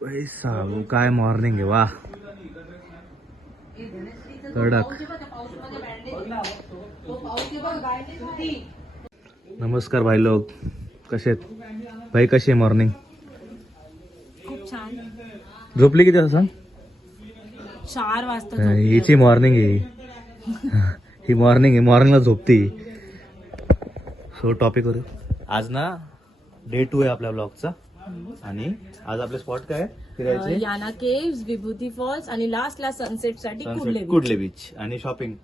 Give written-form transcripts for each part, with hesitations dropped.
पैसा काय मॉर्निंग आहे वा कडक. नमस्कार भाई लोग, कसे आहेत भाई? कशी आहे मॉर्निंग? खूप छान. झोपली किती वाजता? 4 वाजता. हिची मॉर्निंग आहे ही मॉर्निंग आहे, मॉर्निंगला झोपती. सो टॉपिक वर आज ना डे 2 आहे आपल्या ब्लॉगचा. आणि आज आपले स्पॉट काय फिरायचे? याना केव्स, विभूती फॉल्स आणि लास्टला सनसेट साठी कुडले बीच आणि शॉपिंग.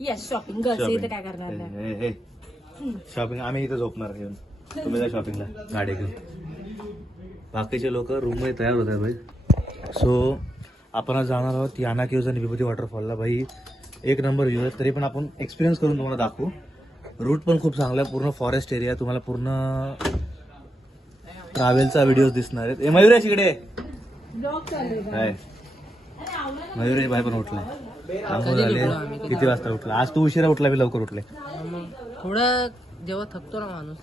Yes, shopping. गर्ल्स इथे काय करणार नाही. शॉपिंग आम्ही इथे झोपणार घेऊन. तुम्ही जा शॉपिंगला गाडी घेऊन. बाकीचे लोक रूम मध्ये तयार होत आहे भाई. सो आपण आज जाणार आहोत याना केव्स आणि विभूती वॉटरफॉलला. भाई एक नंबर व्ह्यू आहे, तरी पण आपण एक्सपिरियन्स करून तुम्हाला दाखवू. रूट पण खूप चांगला आहे, पूर्ण फॉरेस्ट एरिया. तुम्हाला पूर्ण ट्रॅव्हलचा व्हिडिओ दिसणार आहेत. मयुरेश इकडे काय? मयुरेश भाई पण उठलाय. आंघोळ झाले. किती वाजता उठला? आज तू उशिरा उठला, मी लवकर उठले. थोडं जेव्हा थकतो ना माणूस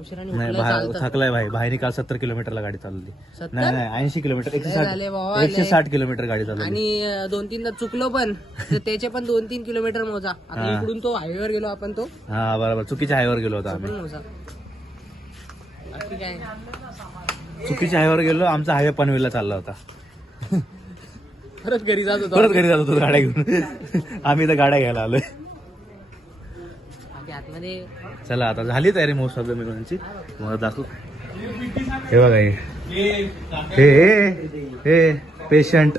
उशिराने नाही थकलाय भाई. भाईने काल 70 किलोमीटरला गाडी चालवली. नाही 80 किलोमीटर, 160 किलोमीटर गाडी चालवली. आणि 2-3दा चुकलो पण तर त्याचे पण 2-3 किलोमीटर मोजा. आता इकडून तो हायवेवर गेलो आपण, तो हा बरोबर चुकीच्या हायवर गेलो होता आम्ही. मोजा. बाकी काय चुकीच्या हायवर गेलो. आमचा हायवे पनवेलला चालला होता. परत घरी जात होतो. परत घरी जात होतो गाड्या घेऊन. आम्ही तर गाड्या घ्यायला आलोय. आतमध्ये चला आता झाली तयारी मोस्ट ऑफ द मित्रांची. मला दाखवू. हे बघा हे पेशंट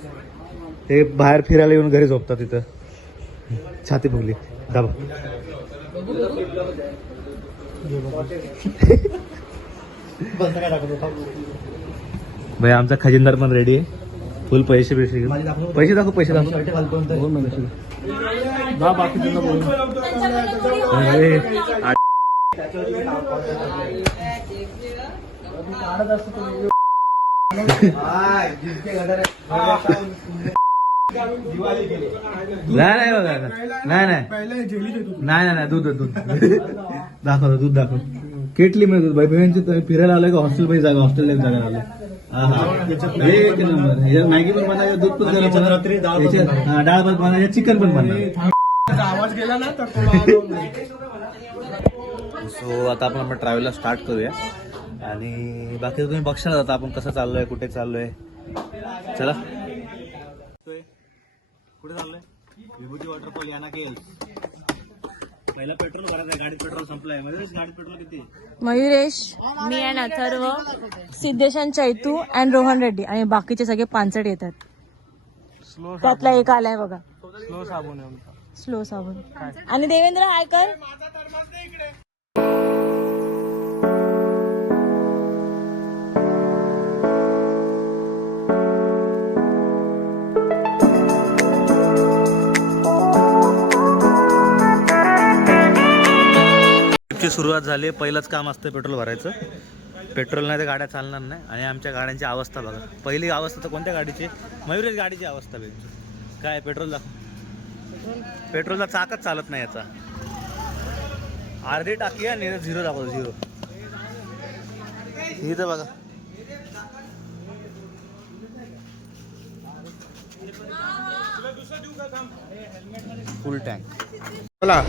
हे बाहेर फिरायला येऊन घरी झोपतात तिथं. छाती फुगली दाबा. भाई आमचा खजिनदार पण रेडी आहे. फुल पैसे घेऊन. पैसे दाखव. नाही दूध दाखव. केटली मध्ये दूध. भाई बहिणीची फिरायला आलोय का हॉस्टेल पाहिजे जागा? हॉस्टेल जागा आलोय. एक नंबर. मॅगी पण बनवायचं, दूध पण गरम, डाळ भात बनवायचं, चिकन पण बनवायचं. आवाज गेला ना तर. सो आता आपण ट्रॅव्हलला स्टार्ट करूया. आणि बाकी तुम्ही बघशाल आता आपण कसं चाललोय, कुठे चाललोय. चला कुठे चाललोय? विभूती वॉटरफॉल याना केव्स. पहिला पेट्रोल भरायचं. गाडीत पेट्रोल संपलंय. गाडीत पेट्रोल किती? मयुरेश, मी आणि अथर्व, सिद्धेश आणि चैतू आणि रोहन रेड्डी आणि बाकीचे सगळे पांचट येतात. त्यातला एक आलाय बघा, स्लो साबून. आणि देवेंद्र हाय कर. सुरुवात झाली. पहिलंच काम असतं पेट्रोल भरायचं. पेट्रोल नाही तर गाड्या चालणार नाही. आणि आमच्या गाड्यांची अवस्था बघा. पहिली अवस्था तर कोणत्या गाडीची? मयुरेश गाडीची अवस्था बघ काय. पेट्रोल दाखव. पेट्रोलचा चाकच चालत नाही याचा. अर्धी टाकी आणि 0 दाखवतो. 0 इथं बघा. फुल टँक. चला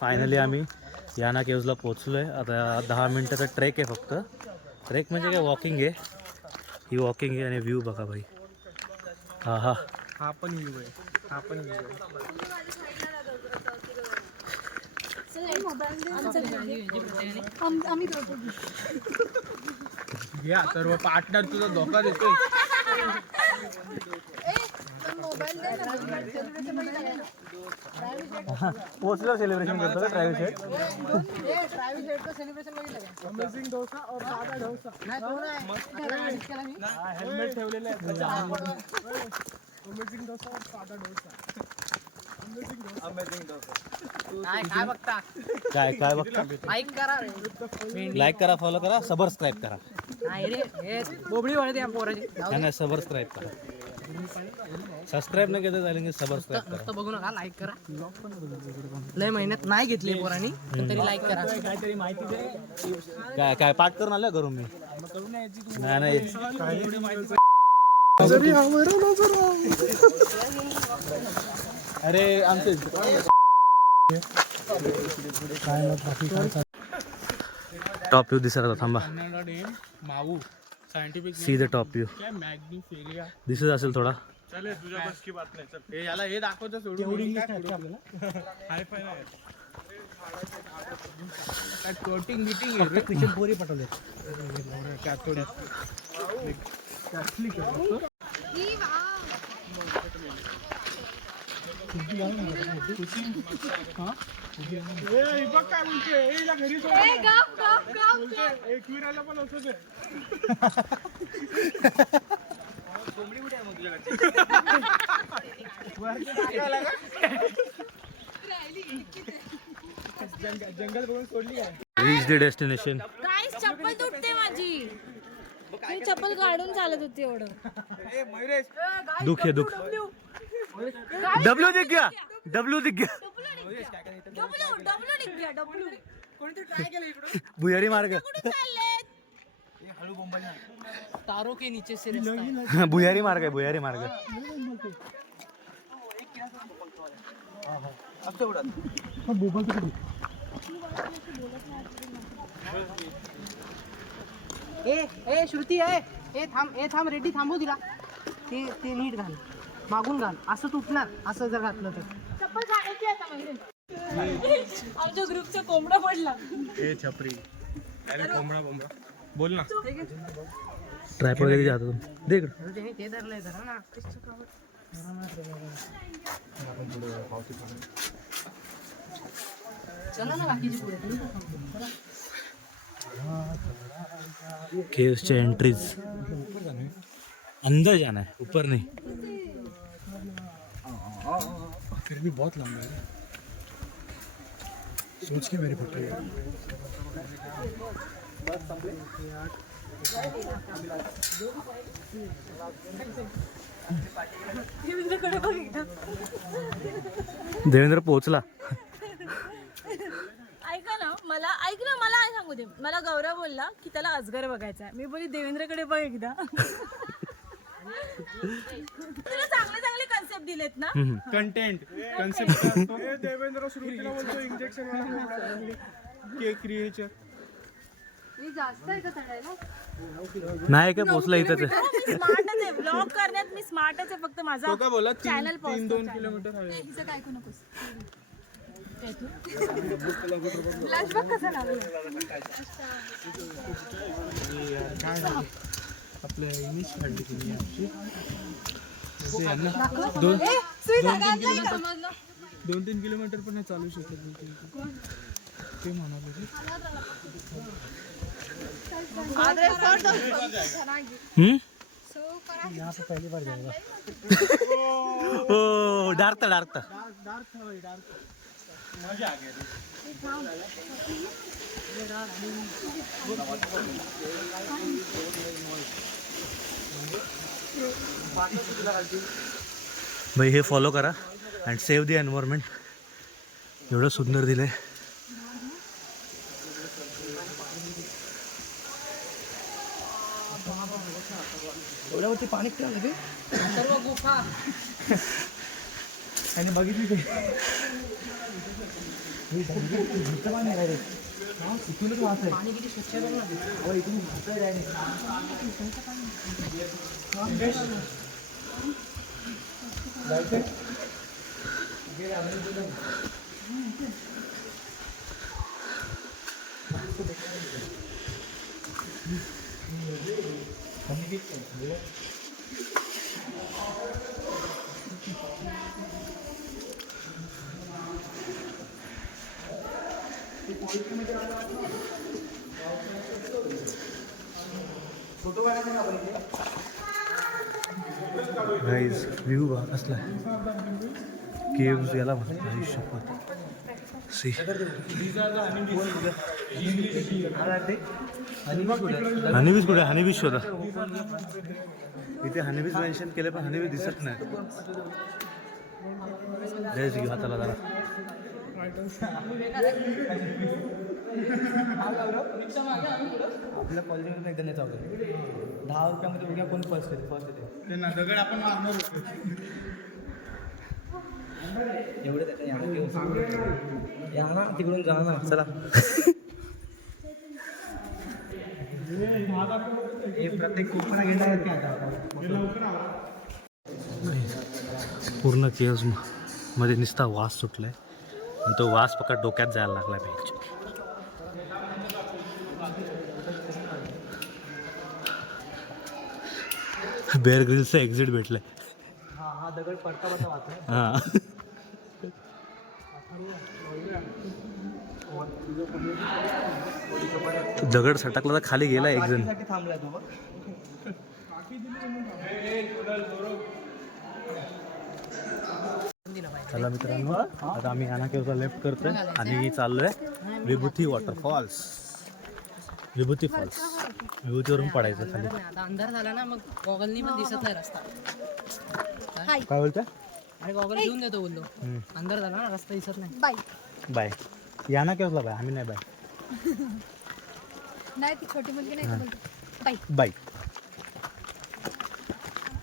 फायनली आम्ही याना केव्सला पोहोचलोय. आता 10 मिनिटाचा ट्रेक आहे फक्त. ट्रेक म्हणजे काय, वॉकिंग आहे. ही वॉकिंग आहे आणि व्ह्यू बघा भाई. हा हा हा पण व्ह्यू आहे, हा पण व्ह्यू आहे. घ्या सर्व पार्टनर तुझा धोका देतोय. पोचला सेलिब्रेशन करतो का ट्रॅव्हल्स अमेझिंग डोसा और साधा डोसा. हेल्मेट ठेवलेलं आहे. अमेझिंग डोसा और साधा डोसा. अमेझिंग डोसा. काय बघता? काय काय बघता? लाईक करा, लाईक करा, फॉलो करा, सबस्क्राईब करा. नाही रे, हे बोबडी वाढते या पोराची. नाही सबस्क्राईब करा. सबस्क्राईब नाही केलं चालेल, सबस्क्राईब करा. नुसतं बघू नका, लाईक करा. लय महिन्यात नाही घेतले पोरांनी पण तरी लाईक करा. काहीतरी माहिती दे. काय काय पाठ करून आलं करून मी. नाही नाही अरे आमचे टॉप व्यू दिसत होता. थांबा, माऊ scientific see the top view मॅग्निफेरिया. दिसत असेल थोडा. चल तुझ्या बस की बात नाही. चल हे याला हे दाखवतो सोडून हाय फाय नाही. काय कोटिंग मीटिंग आहे रे. पिशे पोरी पटवले कॅथोडिक. एकविराला पण असंच आहे. जंगल बघून सोडली काय. Reach the destination. गाईस चप्पल तुटते माझी. मी चप्पल काढून चालत होती एवढं. दुख है दुख. डब्ल्यू दिख गया, डब्ल्यू दिख गया. भुयारी मार्ग. तारों के नीचे से रास्ता है. भुयारी मार्ग आहे, भुयारी मार्ग. ए श्रुती आहे. ए थांब रेड्डी, थांबू तिला. ते नीट घाल, मागून घाल. असं तुटणार, असं जर घातलं तर. आमच्या ग्रुपचा कोंबडा पडला. ए छपरी, अरे कोंबडा बोल ना. ट्रायपॉड कधी जातो तुम देख. ते धरलंय धरा ना. चला ना बाकीची पुढे. केव्स चे एंट्रीज. अंदर जाना है, ऊपर नहीं. फिर भी बहुत लंबा है. सोच के मेरी फट रही है. देवेंद्र पोहोचला. ऐक ना मला काय सांगू दे. मला गौरव बोलला की त्याला अजगर बघायचा आहे. मी बोली देवेंद्रकडे बघ एकदा. तुला चांगले चांगले कन्सेप्ट दिलेत ना. Content concept. देवेंद्र श्रुतीला बोलतो इंजेक्शन वाला क्रिएचर. नाही काय पोहोचला इथंच आहे. मी स्मार्टच आहे, ब्लॉग करण्यात मी स्मार्टच आहे. फक्त माझा चॅनल 3-2 किलोमीटर हवे. आपल्या इंग्लिश काढली तुम्ही आमची. 2-3 किलोमीटर पण चालू शकत नाही ते म्हणाले. यहाँ पे पहली बार जाऊंगा. ओ डार्क डार्क. मजा आ गया. भाई हे फॉलो करा अँड सेव्ह द एन्व्हायरमेंट. एवढं सुंदर दिलंय. एवढ्यावरती पाणी ठेवलं सर्व गुफा. आणि बघितली ते पाणी किती स्वच्छ आहे बघ ना. गाईज व्ह्यू बघा कसला केव्ह याला म्हणतात आयुष्यात सी हनीबीज कुठे हनीबीज शोधा इथे हनीबीज मेन्शन केले पण हनीबीज दिसत नाही ड्रेस घेऊ हाताला जरा आपल्या कॉलेजमध्ये एकदा नाही चालू 10 रुपयामध्ये उद्या कोण फर्स्ट येते दगड आपण मारणार होतो एवढे त्याच्या या ना तिकडून जा ना चला प्रत्येक कोपरा घेणार पूर्ण केव्ह मध्ये नुसता वास सुटलाय आणि तो वास पकड डोक्यात जायला लागला पाहिजे बेअर ग्रिल्सचा एक्झिट भेटलाय हा दगड पडता पडता वाचलाय हां दगड सटकला तर खाली गेला एक जण थांबला तो चला मित्रांनो आता आम्ही याना केव्हचा लेफ्ट करतोय आणि चाललोय विभूती वॉटरफॉल्स विभूती फॉल्स विभूतीवरून पडायचं खाली आता अंधार झाला ना मग गॉगलनी पण दिसत नाही रस्ता काय बोलतोय आणि गॉगल घेऊन देतो बोललो अंधार झाला ना रस्ता दिसत नाही बाय याना केव्हला बाय आम्ही नाही बाय नाही ती छोटी मुलगी नाही बोलते बाई बाय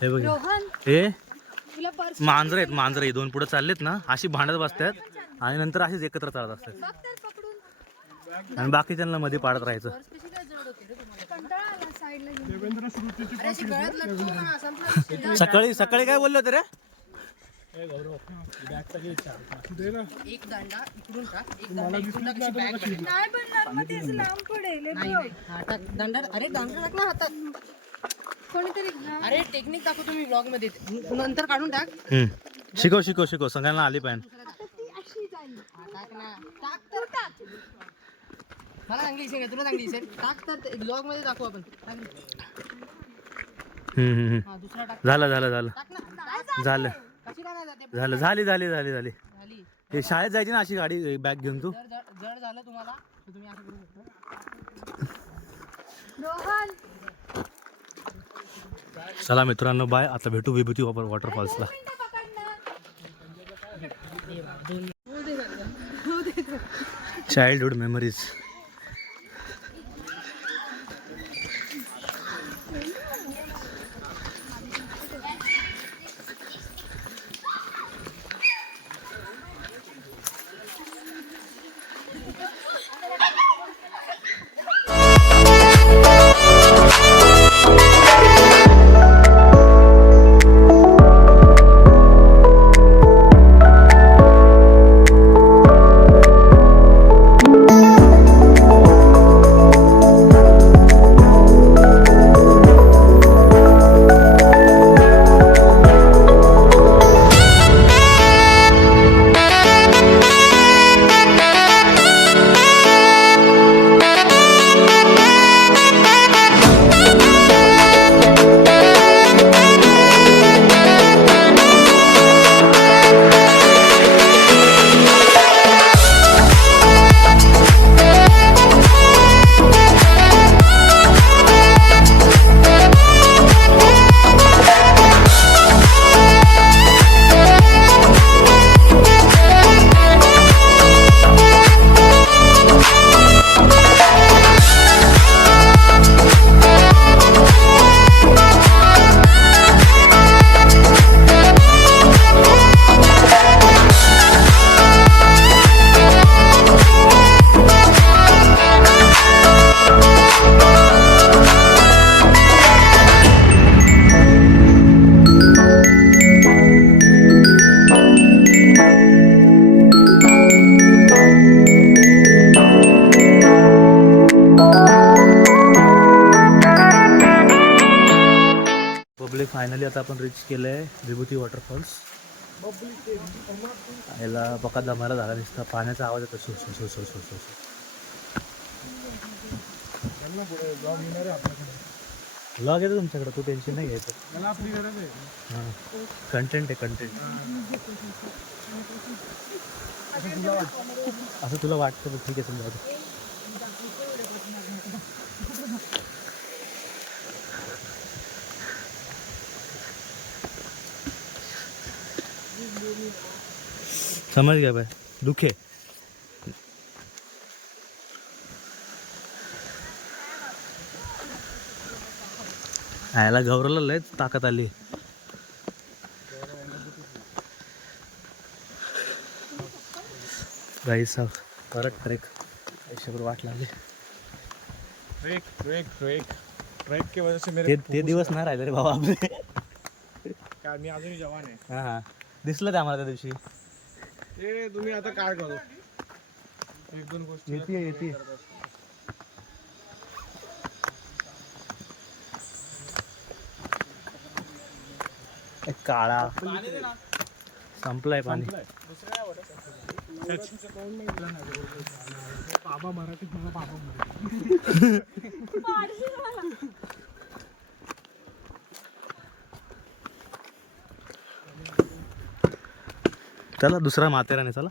हे बघ रोहन हे तुला पर्स मांजर आहेत मांजर दोन पुढे चाललेत ना अशी भांडत बसतात आणि नंतर अशीच एकत्र चालत असतात बघ तर पकडून आणि बाकी त्यांना मध्ये पाडत राहायचं कंटाळा आला साईडला घेऊन अरे अशी गळ्यात लटकू ना, संपलं. सकाळी सकाळी काय बोललो होते रे एक दांडा इकडून टाक एक दांडा इकडून टाक, अशी बॅग भरेल. नाही बनणार मग ते असं लांब पडेल हे नाही बघ. नाही. हा, टाक दांडा अरे दांडा टाक ना हातात कोणीतरी हा. अरे टेक्निक दाखवतो मी ब्लॉग मध्ये नंतर काढून टाक शिकव शिकव शिकव सगळ्यांना आली पाहिजे आता ती अशी जाईल हा, टाक ना टाक तर टाक मला चांगली दिसेल तुला चांगली दिसेल टाक तर ब्लॉग मध्ये दाखवू आपण टाक. हा दुसरा टाक झालं झालं झालं टाक ना झालं कशी काय नाही जाते झालं झाली झाली झाली झाली झाली हे शाळेत जायची ना अशी गाडी बॅग घेऊन तू जर जड झालं तुम्हाला तर तुम्ही असं करू शकता रोहन चला मित्रांनो बाय आता भेटू विभूती वॉटरफॉल्सला मिनिटं पकडणं चाइल्डहुड मेमरीज पब्लिक फायनली आता आपण रीच केलं आहे विभूती वॉटरफॉल्स. याला बका दमायला झाला दिसता, पाण्याचा आवाज येतो so so so so so so. Vlog येतो तुमच्याकडे, तू टेन्शन नाही घ्यायचं. मला आपली गरज आहे. हां कंटेंट आहे कंटेंट. असं तुला वाटतं तर ठीक आहे समजा. समझ गया भाई, दुखे याला गौरवला लय ताकद आली. गाई साहेब परत ट्रेक आयुष्यभर वाट लागली. ट्रेक ट्रेक ट्रेक ट्रेक के वजह से मेरे ते दिवस नाही राहिले रे बाबा आपले. काय मी अजूनही जवान आहे. हां हां दिसलं ते आम्हाला त्या दिवशी. ते तुम्ही आता काय करू, एक दोन गोष्टी येते काळा संपलाय पाणी. बाबा मराठीत मला बाबा चला दुसरा माथेरान चला.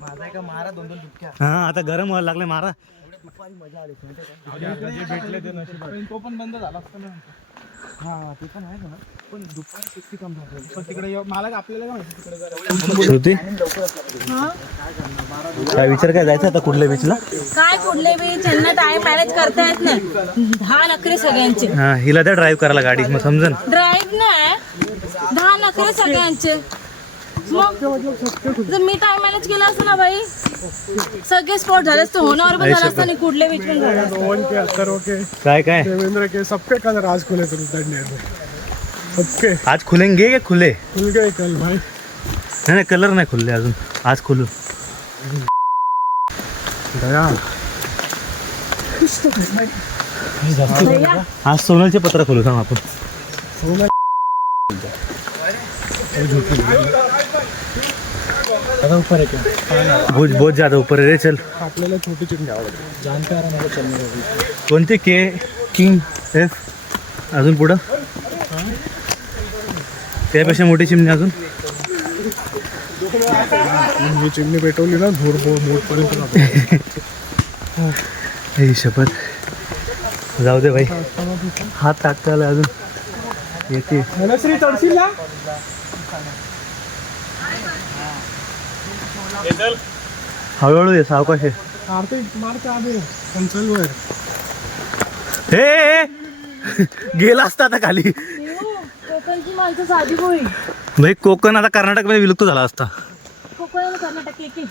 माझा एका मारा 2-2 डुबक्या. हा आता गरम व्हायला लागले मारा. मजा आली भेटले ते नशीब. तो पण बंद झाला असता ना. हा ते पण आहे ना, पण दुपारी किती कम झालं. पण तिकडे मला आपल्याला काय माहिती तिकडे श्रुती काय विचार काय जायचं आता कुठल्या बीचला. काय कुठले बी त्यांना टाइम मॅनेज करता येत नाही. 10 नखरे सगळ्यांचे. हा हिला त्या ड्राईव्ह करायला गाडी मग समजन. ड्राईव्ह नाही 10 नखरे सगळ्यांचे. मग जर मी टाइम मॅनेज केला असतं ना बाई सगळे स्पॉट झाले असते. होणावर पण झालं असतं आणि कुठले बीच पण झालं असतं. रोहन के अत्तर के काय काय देवेंद्र के सबके कलर आज खुले थे उतरने में. सबके आज खुलेंगे क्या खुले. खुल गए कल भाई. नाही कलर नाही खुलले अजून, आज खुलू. दया आज सोनलचे पत्र खोलू सांग आपण. ऊपर है क्या बहुत ज्यादा ऊपर आहे रे. चल आपल्याला छोटी चिमणी आवडते. जानते आ रहा चलने होगी. कोणते के किंग एफ अजून पुढं त्यापेक्षा मोठी चिमणी अजून. ही चिमणी पेटवली ना धूर मोठपर्यंत. हे शपथ जाऊ दे भाई. हात टाकायला अजून येते. मनश्री चढशील ना. हळूहळू ये सावकाश आहे. कार्तिक मारते आधी कंचल वर. हे गेला असता आता खाली. कोकणची माणसं साधी बोळी. भाई कोकण आता कर्नाटकमध्ये विलुप्त झाला असता. कोकण आणि कर्नाटक एक आहे.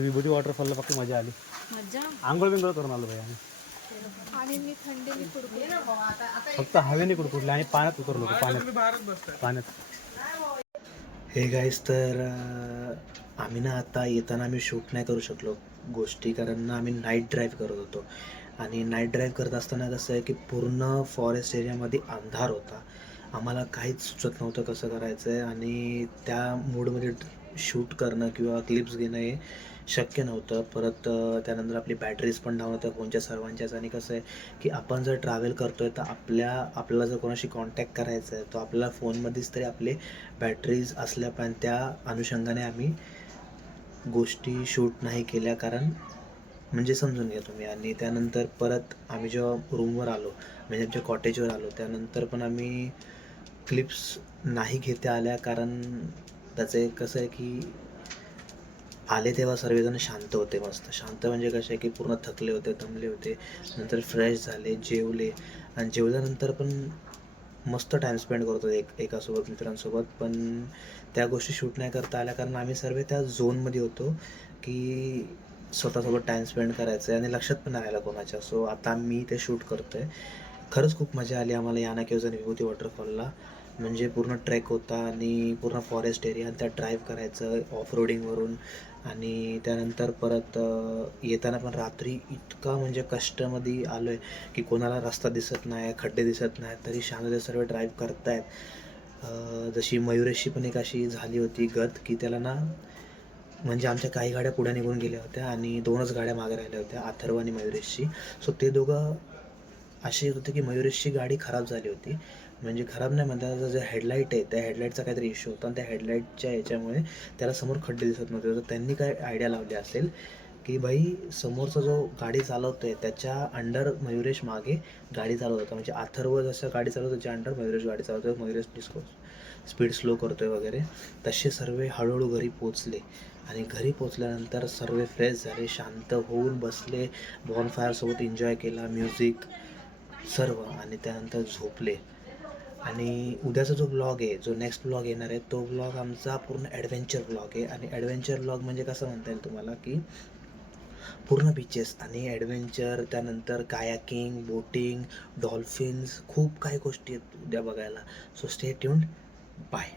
विभूती वॉटरफॉलला फक्त मजा आली. मज्जा. आंघोळ बिंघोळ करून आलो भाई आम्ही. आणि थंडीने कुडकुड. फक्त हवेने कुठकुठले आणि पाण्यात उतरलो पाण्यात. हे गाईस तर आम्ही ना आता येताना आम्ही शूट नाही करू शकलो गोष्टी, कारण ना आम्ही नाईट ड्राईव्ह करत होतो. आणि नाईट ड्राईव्ह करत असताना कसं आहे की पूर्ण फॉरेस्ट एरियामध्ये अंधार होता. आम्हाला काहीच सुचत नव्हतं कसं करायचं आहे, आणि त्या मूडमध्ये शूट करणं किंवा क्लिप्स घेणं हे शक्य नव्हतं. परत त्यानंतर आपली बॅटरीज पण डाऊन होत्या फोनच्या सर्वांच्याच. आणि कसं आहे की आपण जर ट्रॅव्हल करतो आहे तर आपल्याला जर कोणाशी कॉन्टॅक्ट करायचं आहे तर आपल्याला फोनमध्येच तरी आपले बॅटरीज असल्या पण त्या अनुषंगाने आम्ही गोष्टी शूट नाही केल्या, कारण म्हणजे समजून घ्या तुम्ही. आणि त्यानंतर परत आम्ही जेव्हा रूमवर आलो म्हणजे आमच्या कॉटेजवर आलो त्यानंतर पण आम्ही क्लिप्स नाही घेता आल्या, कारण त्याचं एक कसं आहे की आले तेव्हा सर्वजण शांत होते, मस्त शांत. म्हणजे कसं आहे की पूर्ण थकले होते, दमले होते. नंतर फ्रेश झाले, जेवले, आणि जेवल्यानंतर पण मस्त टाईम स्पेंड करतो एकासोबत मित्रांसोबत. पण त्या गोष्टी शूट नाही करता आल्या कारण आम्ही सर्व त्या झोनमध्ये होतो की स्वतःसोबत टाईम स्पेंड करायचं आहे आणि लक्षात पण नाही राहिलं कोणाच्या. सो आता मी ते शूट करतो आहे. खरंच खूप मजा आली आम्हाला याना केव्ज आणि विभूती वॉटरफॉलला. म्हणजे पूर्ण ट्रेक होता आणि पूर्ण फॉरेस्ट एरिया, त्यात ड्राईव्ह करायचं ऑफ रोडिंगवरून. आणि त्यानंतर परत येताना पण रात्री इतका म्हणजे कष्टामध्ये आलो आहे की कोणाला रस्ता दिसत नाही, खड्डे दिसत नाही, तरी शांततेत सर्व ड्राईव्ह करतायत. जशी मयुरेशची पण एक अशी झाली होती गत की त्याला ना, म्हणजे आमच्या काही गाड्या पुढे निघून गेल्या होत्या आणि 2च गाड्या मागे राहिल्या होत्या, अथर्व आणि मयुरेशची. सो ते दोघं असे होते की मयुरेशची गाडी खराब झाली होती. म्हणजे खराब नाही म्हणता, त्याचं जे हेडलाईट आहे त्या हेडलाईटचा काहीतरी इश्यू होता आणि त्या हेडलाईटच्या याच्यामुळे त्याला समोर खड्डे दिसत नव्हते. तर त्यांनी काय आयडिया लावली असेल की भाई समोरचा जो गाडी चालवतो आहे त्याच्या अंडर मयुरेश मागे गाडी चालवत होता. म्हणजे अथर्व जसं गाडी चालवतो त्याच्या अंडर मयुरेश गाडी चालवतो आहे, मयुरेश स्पीड स्लो करतो आहे वगैरे. तसे सर्व हळूहळू घरी पोचले आणि घरी पोचल्यानंतर सर्व फ्रेश झाले, शांत होऊन बसले, बॉनफायरसोबत एन्जॉय केला, म्युझिक सर्व. आणि त्यानंतर झोपले. आणि उद्याचा जो ब्लॉग आहे, जो नेक्स्ट ब्लॉग येणार आहे, तो ब्लॉग आमचा पूर्ण ॲडव्हेंचर ब्लॉग आहे. आणि ॲडव्हेंचर ब्लॉग म्हणजे कसं म्हणता येईल तुम्हाला की पूर्ण बीचेस आणि ॲडव्हेंचर, त्यानंतर कायाकिंग, बोटिंग, डॉल्फिन्स, खूप काही गोष्टी आहेत उद्या बघायला. So stay tuned. बाय.